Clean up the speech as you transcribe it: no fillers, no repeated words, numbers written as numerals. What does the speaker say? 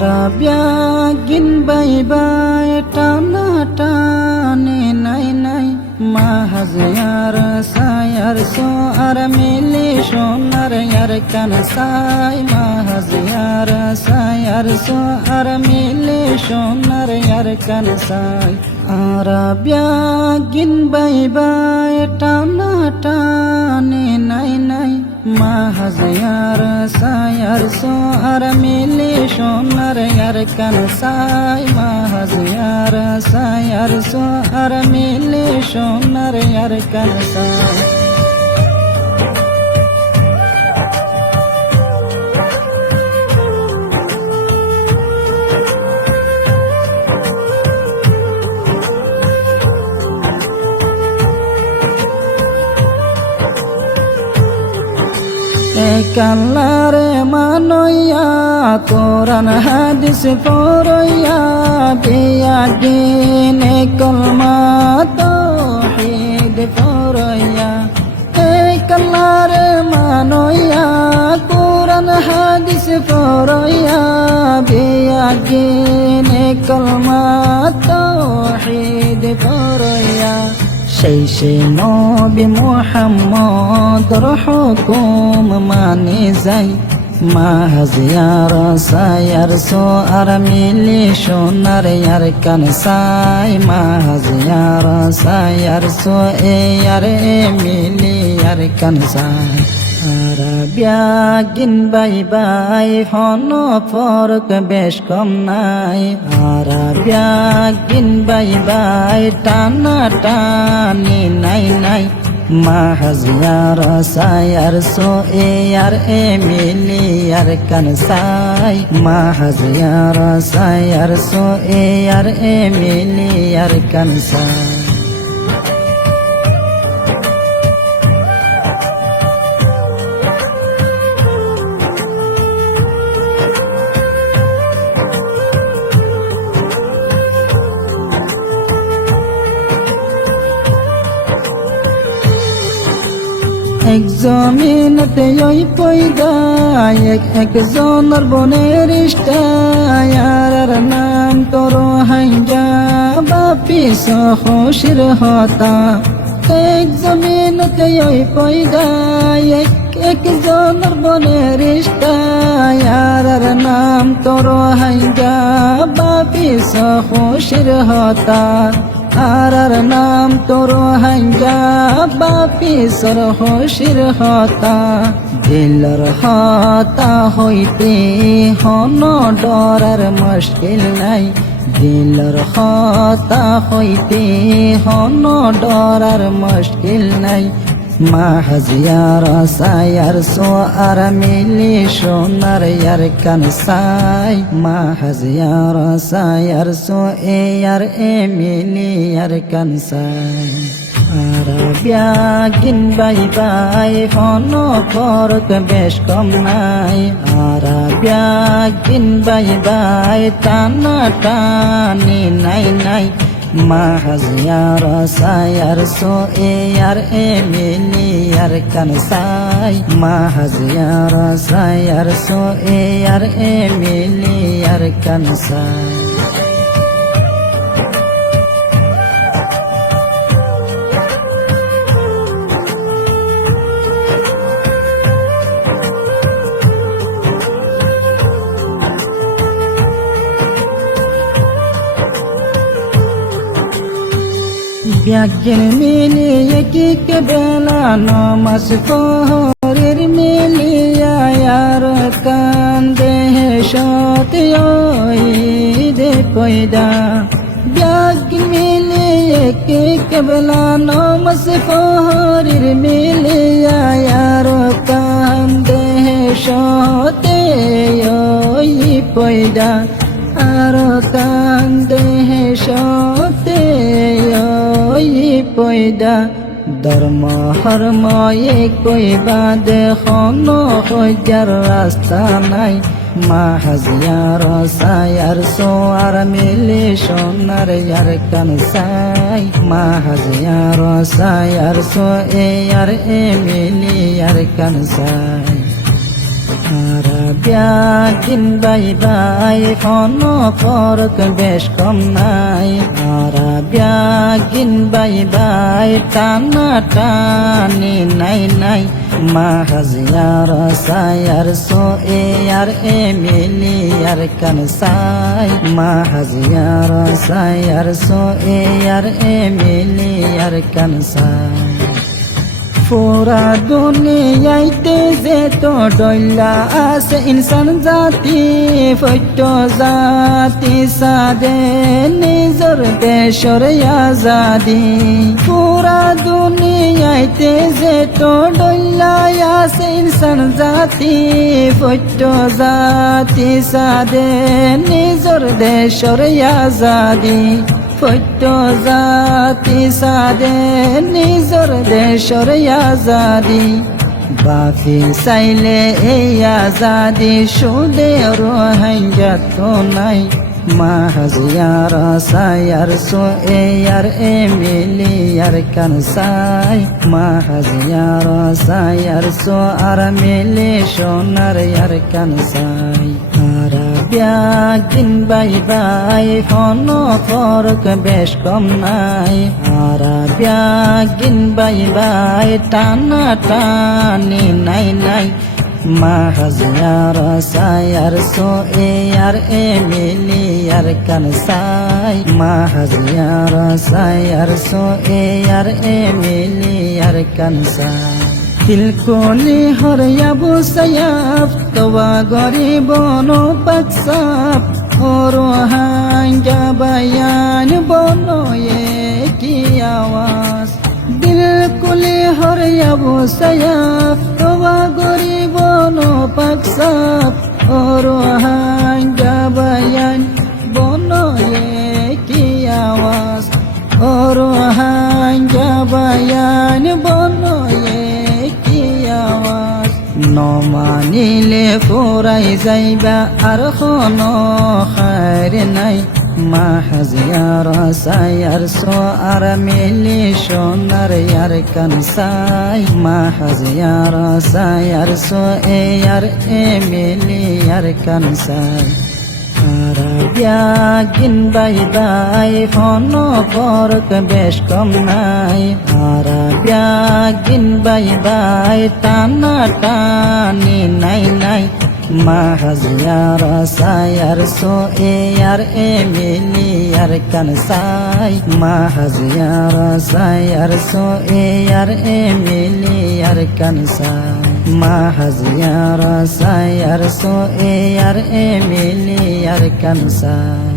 Arabiagin bye-bye tana tane nay Mahaziyar sayar so aramili shonar yar kan say Mahaziyar sayar so aramili shonar yar kan say Arabiagin bye-bye tana tane nay Mahaziyar sayar so aramili shonar yar kan say Mahaziyar sayar so aramili shonar yar kan say Kalare manoya Quran hadis poroya biyadine kalma tauhid poroya kalare manoya Quran hadis poroya biyadine kalma tauhid poroya Sheikh Nabi Muhammad hukum mani zai Mahaziyar sayar so aramili shonar yar kan say Mahaziyar sayar so yar emili yar kan say Arabiagin bye-bye hono fork besh kom nai Arabiagin bye-bye tana tani nay Mahaziyar sayar so yar emili yar kan say Mahaziyar sayar so yar emili yar kan say এক জমিনতে ওই পয়দা একজনের বোনের ইষ্টায়ার নাম তোর হাইজা বাপি সহসির হতা এক জমিনতে ওই পয়দা একজনের বোনের ইষ্টায়ার নাম তোর হাইজা বাপি সহসির হতা আরার নাম তোর হাইজা বাপি সরহসির হতা দিলর হতা হইতে হন ডরার মুশকিল নাই দিলর হতা হইতে হন ডরার মুশকিল নাই Mahaziyar sayar so aramili shonar yar kan say Mahaziyar sayar so yar emili yar kan say Arabiagin bye-bye hono fork besh kom nai Arabiagin bye-bye tana tani nay Mahaziyar sayar so yar emili yar kan say Mahaziyar sayar so yar emili yar kan say Biagin miliye ki kebela namas fohorir miliya yar kande shoti oi de poida Biagin miliye ki kebela namas fohorir miliya yar kande shoti oi poida Aro kande shoti পয়দা ধর্ম হর্ম কই বাদে হনো howitzer রাস্তা নাই Mahaziyar sayar so aramili shonar yar kan say Mahaziyar sayar so yar emili yar kan say বিয়াগিন বাই বাই ফোন ফরক বেশ কম নাই আরা বিয়াগিন বাই বাই টানা টানি নাই নাই মাহাজিয়ার সায়ার সো এ আর এ মিলিয়ার কানসাই মাহাজিয়ার সায়ার সো এ আর এ মিলিয়ার কানসাই পুরা দুনিয়াইতে যে তো ডইলা আছে ইনসান জাতি ফৈত্য জাতি সাদে নিজর দেশর আজাদি পুরা দুনিয়াইতে যে তো ডইলা আছে ইনসান জাতি ফৈত্য জাতি সাদে নিজর দেশর আজাদি ফৈত্য জাতি সাদে নিজর দেশর আজাদি বাফি চাইলে এই আজাদি সুদে রোহিঙ্গাত নাই মাহাজিয়ার সায়ার সো এ আর এ মিলিয়ার কানসাই মাহাজিয়ার সায়ার সো আর মিলি সোনার আর কানসাই বিয়াগিন বাই বাই ফোন ফরক বেশ কম নাই আরা বিয়াগিন বাই বাই টানা টানি নাই নাই মাহাজিয়ার সায়ার সো এ আর এ মিলিয়ার কানসাই মাহাজিয়ার সায়ার সো এ আর এ মিলিয়ার কানসাই দিলকলি হরিয়াবু সায়াব তবা গরিব নো পাকসাব ওরো হাঙ্গা বায়ান বলো কি আওয়াজ দিলকলি হরিয়াবু সায়াব তবা গরিব নো পাকসাব ওরো হাঙ্গা বায়ান বলো কি আওয়াজ ওরো হাঙ্গা বায়ান বলো নমানিলে ফুরাই যাইবা আর কোনো খায়ের নাই মাহাজিয়ার সায়ার সো আর মিলি সোনার আর কানসাই মাহাজিয়ার সায়ার সো এ আর এ মিলি আর কানসাই বিয়াগিন বাই বাই ফোন ফরক বেশ কম নাই আরা বিয়াগিন বাই বাই টানা টানি নাই নাই মাহাজিয়ার সায়ার সো এ আর এ মিলিয়ার কানসাই মাহাজিয়ার সায়ার সো এ আর এ মিলিয়ার কানসাই মাহাজিয়ার সায়ার সো এ আর এ মিলিয়ার কানসাই